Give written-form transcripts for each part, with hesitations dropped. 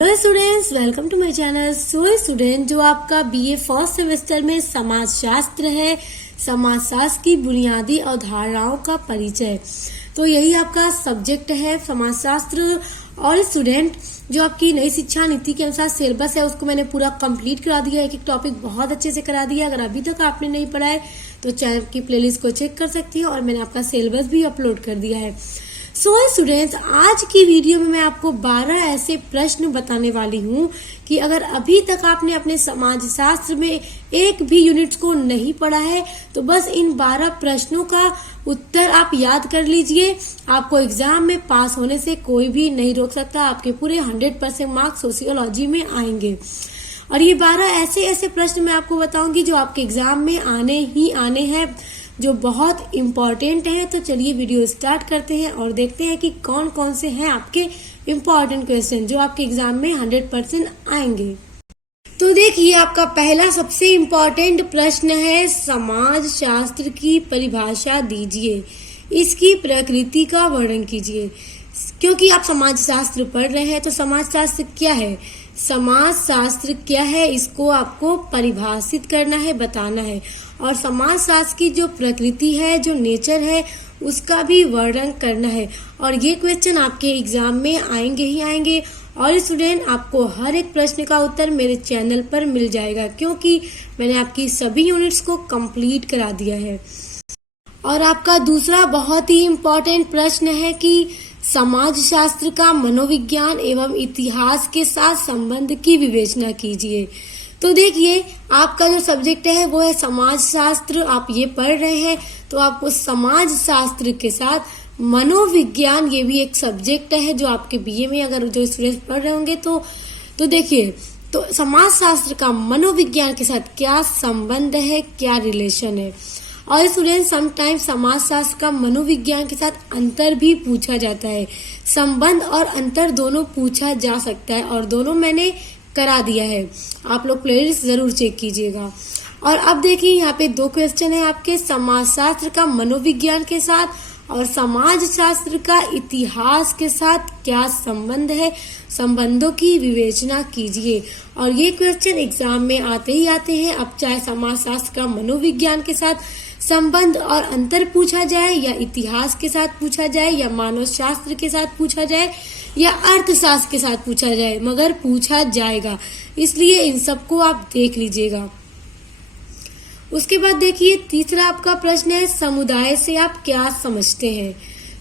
Hello students, welcome to my channel. So student, जो आपका BA first semester में समाजशास्त्र है, समाजशास्त्र की बुनियादी अवधारणाओं का परिचय, तो यही आपका सब्जेक्ट है समाजशास्त्र। और स्टूडेंट, जो आपकी नई शिक्षा नीति के अनुसार सिलेबस है उसको मैंने पूरा कंप्लीट करा दिया, एक एक टॉपिक बहुत अच्छे से करा दिया। अगर अभी तक आपने नहीं पढ़ा है तो चैनल की प्लेलिस्ट को चेक कर सकती है और मैंने आपका सिलेबस भी अपलोड कर दिया है। सो स्टूडेंट्स, आज की वीडियो में मैं आपको 12 ऐसे प्रश्न बताने वाली हूँ कि अगर अभी तक आपने अपने समाजशास्त्र में एक भी यूनिट्स को नहीं पढ़ा है तो बस इन 12 प्रश्नों का उत्तर आप याद कर लीजिए। आपको एग्जाम में पास होने से कोई भी नहीं रोक सकता। आपके पूरे 100% मार्क्स सोशियोलॉजी में आएंगे और ये 12 ऐसे प्रश्न मैं आपको बताऊंगी जो आपके एग्जाम में आने ही आने हैं, जो बहुत इम्पोर्टेंट है। तो चलिए वीडियो स्टार्ट करते हैं और देखते हैं कि कौन कौन से हैं आपके इम्पोर्टेंट क्वेश्चन जो आपके एग्जाम में 100% आएंगे। तो देखिए, आपका पहला सबसे इम्पोर्टेंट प्रश्न है, समाज शास्त्र की परिभाषा दीजिए, इसकी प्रकृति का वर्णन कीजिए। क्योंकि आप समाज शास्त्र पढ़ रहे हैं तो समाज शास्त्र क्या है, समाज शास्त्र क्या है, इसको आपको परिभाषित करना है, बताना है। और समाज शास्त्र की जो प्रकृति है, जो नेचर है, उसका भी वर्णन करना है। और ये क्वेश्चन आपके एग्जाम में आएंगे ही आएंगे। और स्टूडेंट, आपको हर एक प्रश्न का उत्तर मेरे चैनल पर मिल जाएगा क्योंकि मैंने आपकी सभी यूनिट्स को कंप्लीट करा दिया है। और आपका दूसरा बहुत ही इम्पोर्टेंट प्रश्न है कि समाज शास्त्र का मनोविज्ञान एवं इतिहास के साथ संबंध की विवेचना कीजिए। तो देखिए, आपका जो सब्जेक्ट है वो है समाज शास्त्र, आप ये पढ़ रहे हैं तो आपको समाज शास्त्र के साथ मनोविज्ञान, ये भी एक सब्जेक्ट है जो आपके बीए में अगर जो स्टूडेंट्स पढ़ रहे होंगे तो देखिए, तो समाज शास्त्र का मनोविज्ञान के साथ क्या संबंध है, क्या रिलेशन है। और स्टूडेंट, समटाइम समाज शास्त्र का मनोविज्ञान के साथ अंतर भी पूछा जाता है। संबंध और अंतर दोनों पूछा जा सकता है और दोनों मैंने करा दिया है, आप लोग प्लेलिस्ट जरूर चेक कीजिएगा। और अब देखिए, यहाँ पे 2 क्वेश्चन है आपके, समाज शास्त्र का मनोविज्ञान के साथ और समाज शास्त्र का इतिहास के साथ क्या संबंध है, संबंधों की विवेचना कीजिए। और ये क्वेश्चन एग्जाम में आते ही आते हैं। अब चाहे समाज शास्त्र का मनोविज्ञान के साथ संबंध और अंतर पूछा जाए या इतिहास के साथ पूछा जाए या मानव शास्त्र के साथ पूछा जाए या अर्थशास्त्र के साथ पूछा जाए, मगर पूछा जाएगा, इसलिए इन सबको आप देख लीजिएगा। उसके बाद देखिए, तीसरा आपका प्रश्न है, समुदाय से आप क्या समझते हैं।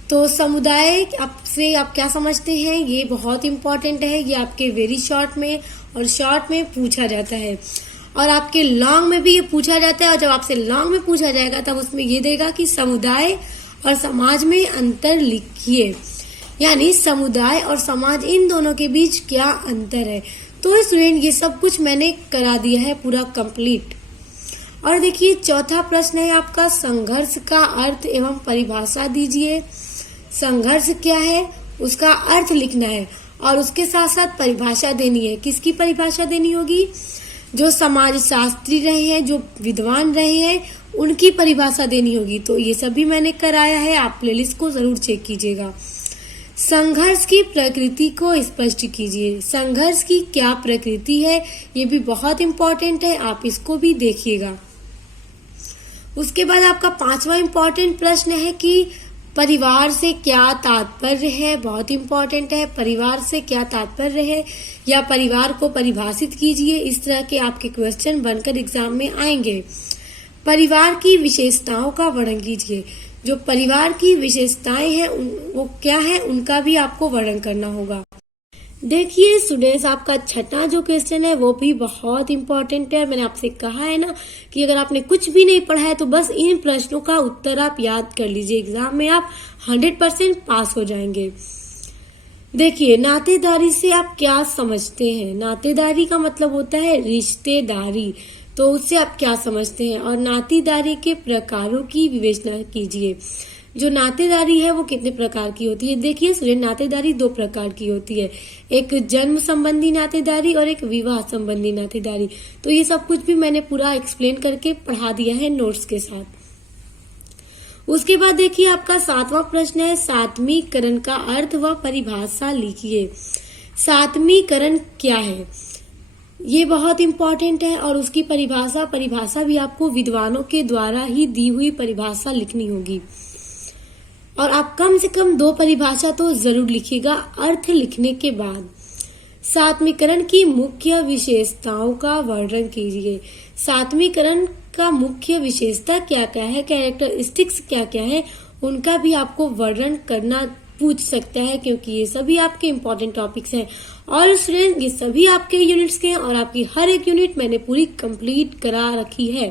तो समुदाय से आप क्या समझते हैं, ये बहुत इंपॉर्टेंट है। ये आपके वेरी शॉर्ट में और शॉर्ट में पूछा जाता है और आपके लॉन्ग में भी ये पूछा जाता है। और जब आपसे लॉन्ग में पूछा जाएगा तब उसमें ये देगा कि समुदाय और समाज में अंतर लिखिए, यानी समुदाय और समाज, इन दोनों के बीच क्या अंतर है। तो स्टूडेंट, ये सब कुछ मैंने करा दिया है पूरा कंप्लीट। और देखिए, चौथा प्रश्न है आपका, संघर्ष का अर्थ एवं परिभाषा दीजिए। संघर्ष क्या है, उसका अर्थ लिखना है और उसके साथ साथ परिभाषा देनी है। किसकी परिभाषा देनी होगी, जो समाज शास्त्री रहे हैं, जो विद्वान रहे हैं, उनकी परिभाषा देनी होगी। तो ये सभी मैंने कराया है, आप प्लेलिस्ट को जरूर चेक कीजिएगा। संघर्ष की प्रकृति को स्पष्ट कीजिए। संघर्ष की क्या प्रकृति है, ये भी बहुत इंपॉर्टेंट है, आप इसको भी देखिएगा। उसके बाद आपका 5वां इंपॉर्टेंट प्रश्न है कि परिवार से क्या तात्पर्य है। बहुत इंपॉर्टेंट है, परिवार से क्या तात्पर्य है या परिवार को परिभाषित कीजिए। इस तरह के आपके क्वेश्चन बनकर एग्जाम में आएंगे। परिवार की विशेषताओं का वर्णन कीजिए। जो परिवार की विशेषताएं हैं वो क्या है, उनका भी आपको वर्णन करना होगा। देखिए स्टूडेंट्स, आपका छठा जो क्वेश्चन है वो भी बहुत इंपॉर्टेंट है। मैंने आपसे कहा है ना कि अगर आपने कुछ भी नहीं पढ़ा है तो बस इन प्रश्नों का उत्तर आप याद कर लीजिए, एग्जाम में आप 100% पास हो जाएंगे। देखिए, नातेदारी से आप क्या समझते हैं। नातेदारी का मतलब होता है रिश्तेदारी, तो उससे आप क्या समझते हैं। और नातेदारी के प्रकारों की विवेचना कीजिए। जो नातेदारी है वो कितने प्रकार की होती है। देखिए स्टूडेंट, नातेदारी 2 प्रकार की होती है, एक जन्म संबंधी नातेदारी और एक विवाह संबंधी नातेदारी। तो ये सब कुछ भी मैंने पूरा एक्सप्लेन करके पढ़ा दिया है नोट्स के साथ। उसके बाद देखिए, आपका 7वां प्रश्न है, सात्विकरण का अर्थ व परिभाषा लिखिए। सातवीकरण क्या है, ये बहुत इंपॉर्टेंट है और उसकी परिभाषा भी आपको विद्वानों के द्वारा ही दी हुई परिभाषा लिखनी होगी। और आप कम से कम 2 परिभाषा तो जरूर लिखिएगा अर्थ लिखने के बाद। सातवीकरण की मुख्य विशेषताओं का वर्णन कीजिए। सातवीकरण का मुख्य विशेषता क्या क्या है, कैरेक्टरिस्टिक्स क्या क्या है, उनका भी आपको वर्णन करना पूछ सकता है, क्योंकि ये सभी आपके इम्पोर्टेंट टॉपिक्स हैं। और स्टूडेंट ये सभी आपके यूनिट्स के हैं और आपकी हर एक यूनिट मैंने पूरी कंप्लीट करा रखी है।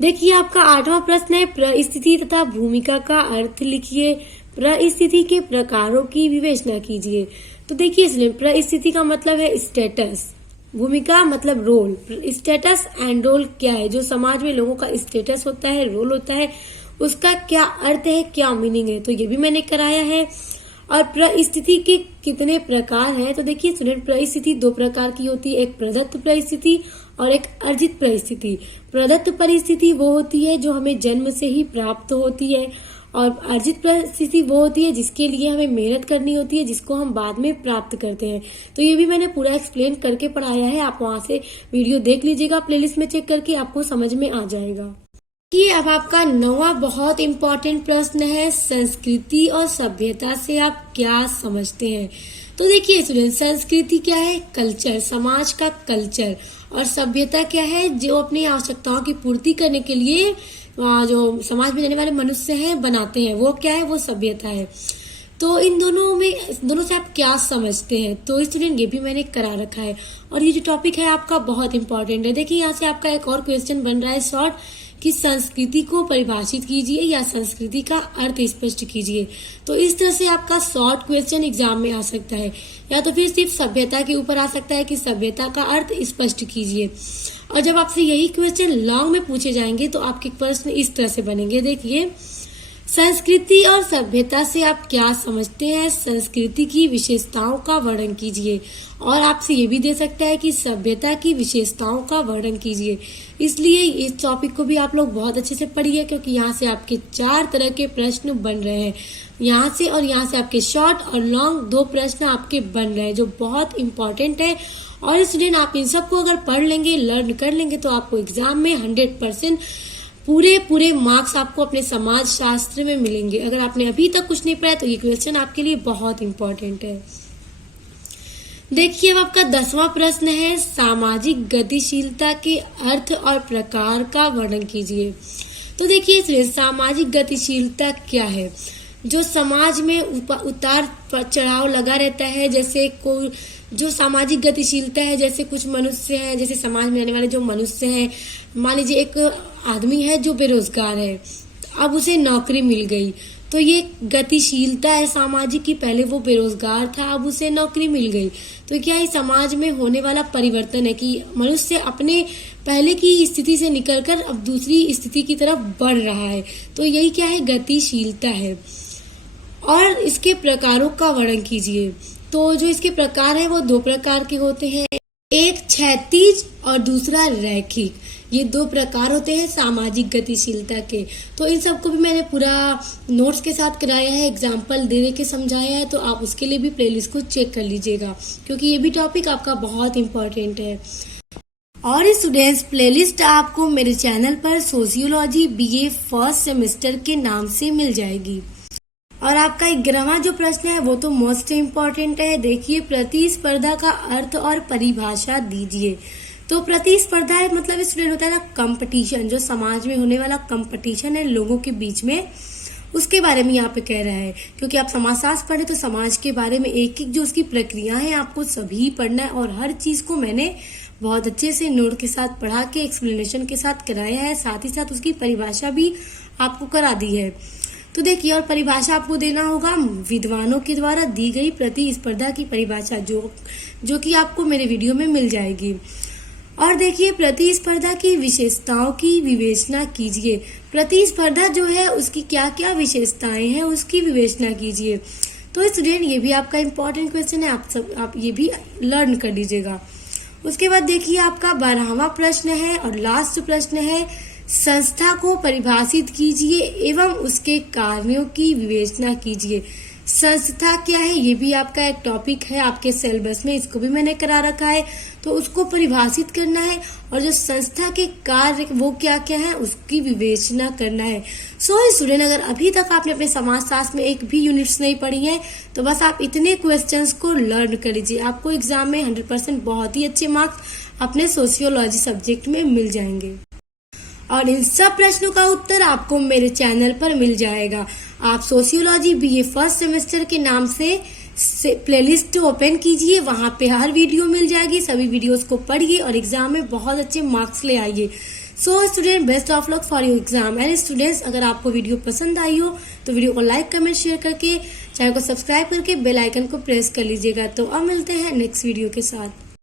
देखिए आपका 8वां प्रश्न है, परिस्थिति तथा भूमिका का अर्थ लिखिए। परिस्थिति के प्रकारों की विवेचना कीजिए। तो देखिए स्टूडेंट, परिस्थिति का मतलब है स्टेटस, भूमिका मतलब रोल। स्टेटस एंड रोल क्या है, जो समाज में लोगों का स्टेटस होता है, रोल होता है, उसका क्या अर्थ है, क्या मीनिंग है, तो ये भी मैंने कराया है। और परिस्थिति के कितने प्रकार हैं, तो देखिए स्टूडेंट, परिस्थिति 2 प्रकार की होती है, एक प्रदत्त परिस्थिति और एक अर्जित परिस्थिति। प्रदत्त परिस्थिति वो होती है जो हमें जन्म से ही प्राप्त होती है, और अर्जित परिस्थिति वो होती है जिसके लिए हमें मेहनत करनी होती है, जिसको हम बाद में प्राप्त करते हैं। तो ये भी मैंने पूरा एक्सप्लेन करके पढ़ाया है, आप वहां से वीडियो देख लीजिएगा, प्लेलिस्ट में चेक करके आपको समझ में आ जाएगा। कि अब आपका 9वां बहुत इंपॉर्टेंट प्रश्न है, संस्कृति और सभ्यता से आप क्या समझते हैं। तो देखिए स्टूडेंट, संस्कृति क्या है, कल्चर, समाज का कल्चर, और सभ्यता क्या है, जो अपनी आवश्यकताओं की पूर्ति करने के लिए जो समाज में रहने वाले मनुष्य हैं बनाते हैं, वो क्या है, वो सभ्यता है। तो इन दोनों से आप क्या समझते हैं, तो स्टूडेंट ये भी मैंने करा रखा है। और ये जो टॉपिक है आपका बहुत इंपॉर्टेंट है। देखिए यहाँ से आपका एक और क्वेश्चन बन रहा है शॉर्ट, कि संस्कृति को परिभाषित कीजिए या संस्कृति का अर्थ स्पष्ट कीजिए। तो इस तरह से आपका शॉर्ट क्वेश्चन एग्जाम में आ सकता है, या तो फिर सिर्फ सभ्यता के ऊपर आ सकता है कि सभ्यता का अर्थ स्पष्ट कीजिए। और जब आपसे यही क्वेश्चन लॉन्ग में पूछे जाएंगे तो आपके प्रश्न इस तरह से बनेंगे। देखिए, संस्कृति और सभ्यता से आप क्या समझते हैं, संस्कृति की विशेषताओं का वर्णन कीजिए। और आपसे ये भी दे सकता है कि सभ्यता की विशेषताओं का वर्णन कीजिए। इसलिए इस टॉपिक को भी आप लोग बहुत अच्छे से पढ़िए, क्योंकि यहाँ से आपके 4 तरह के प्रश्न बन रहे हैं। यहाँ से और यहाँ से आपके शॉर्ट और लॉन्ग 2 प्रश्न आपके बन रहे हैं, जो बहुत इंपॉर्टेंट है। और स्टूडेंट, आप इन सबको अगर पढ़ लेंगे, लर्न कर लेंगे, तो आपको एग्जाम में 100% पूरे मार्क्स आपको अपने समाज शास्त्र में मिलेंगे। अगर आपने अभी तक कुछ नहीं पढ़ा तो ये क्वेश्चन आपके लिए बहुत इंपॉर्टेंट है। देखिए अब आपका 10वां प्रश्न है, सामाजिक गतिशीलता के अर्थ और प्रकार का वर्णन कीजिए। तो देखिए सामाजिक गतिशीलता क्या है, जो समाज में उतार चढ़ाव लगा रहता है। जैसे कोई जो सामाजिक गतिशीलता है, जैसे कुछ मनुष्य हैं, जैसे समाज में रहने वाले जो मनुष्य हैं, मान लीजिए एक आदमी है जो बेरोजगार है, अब उसे नौकरी मिल गई, तो ये गतिशीलता है सामाजिक की। पहले वो बेरोजगार था, अब उसे नौकरी मिल गई, तो क्या है, समाज में होने वाला परिवर्तन है कि मनुष्य अपने पहले की स्थिति से निकलकर अब दूसरी स्थिति की तरफ बढ़ रहा है। तो यही क्या है, गतिशीलता है। और इसके प्रकारों का वर्णन कीजिए। तो जो इसके प्रकार है वो 2 प्रकार के होते हैं, एक क्षैतिज और दूसरा रैखिक। ये 2 प्रकार होते हैं सामाजिक गतिशीलता के। तो इन सबको भी मैंने पूरा नोट्स के साथ कराया है, एग्जाम्पल दे के समझाया है, तो आप उसके लिए भी प्लेलिस्ट को चेक कर लीजिएगा, क्योंकि ये भी टॉपिक आपका बहुत इंपॉर्टेंट है। और स्टूडेंट्स, प्लेलिस्ट आपको मेरे चैनल पर सोशियोलॉजी BA फर्स्ट सेमेस्टर के नाम से मिल जाएगी। और आपका 11वां जो प्रश्न है वो तो मोस्ट इम्पॉर्टेंट है। देखिए, प्रतिस्पर्धा का अर्थ और परिभाषा दीजिए। तो प्रतिस्पर्धा मतलब स्टूडेंट होता है ना कंपटीशन, जो समाज में होने वाला कंपटीशन है लोगों के बीच में, उसके बारे में यहाँ पे कह रहा है। क्योंकि आप समाजशास्त्र पढ़े तो समाज के बारे में एक जो उसकी प्रक्रिया है आपको सभी पढ़ना है, और हर चीज को मैंने बहुत अच्छे से नोट के साथ पढ़ा के एक्सप्लेनेशन के साथ कराया है, साथ ही साथ उसकी परिभाषा भी आपको करा दी है। तो देखिए, और परिभाषा आपको देना होगा विद्वानों के द्वारा दी गई प्रतिस्पर्धा की परिभाषा, जो कि आपको मेरे वीडियो में मिल जाएगी। और देखिए, प्रतिस्पर्धा की विशेषताओं की विवेचना कीजिए। प्रतिस्पर्धा जो है उसकी क्या क्या विशेषताएं हैं उसकी विवेचना कीजिए। तो स्टूडेंट, ये भी आपका इम्पोर्टेंट क्वेश्चन है, आप ये भी लर्न कर लीजिएगा। उसके बाद देखिए, आपका 12वां प्रश्न है और लास्ट प्रश्न है, संस्था को परिभाषित कीजिए एवं उसके कार्यों की विवेचना कीजिए। संस्था क्या है ये भी आपका एक टॉपिक है आपके सिलेबस में, इसको भी मैंने करा रखा है। तो उसको परिभाषित करना है और जो संस्था के कार्य वो क्या क्या है उसकी विवेचना करना है। सो स्टूडेंट, अगर अभी तक आपने अपने समाजशास्त्र में एक भी यूनिट्स नहीं पढ़ी है तो बस आप इतने क्वेश्चंस को लर्न कर लीजिए, आपको एग्जाम में 100% बहुत ही अच्छे मार्क्स अपने सोशियोलॉजी सब्जेक्ट में मिल जाएंगे। और इन सब प्रश्नों का उत्तर आपको मेरे चैनल पर मिल जाएगा। आप सोशियोलॉजी बीए फर्स्ट सेमेस्टर के नाम से प्लेलिस्ट ओपन कीजिए, वहां पे हर वीडियो मिल जाएगी। सभी वीडियोस को पढ़िए और एग्जाम में बहुत अच्छे मार्क्स ले आइए। So student, best of luck for your exam. And students, अगर आपको वीडियो पसंद आई हो तो वीडियो को लाइक कमेंट शेयर करके चैनल को सब्सक्राइब करके बेल आइकन को प्रेस कर लीजिएगा। तो अब मिलते हैं नेक्स्ट वीडियो के साथ।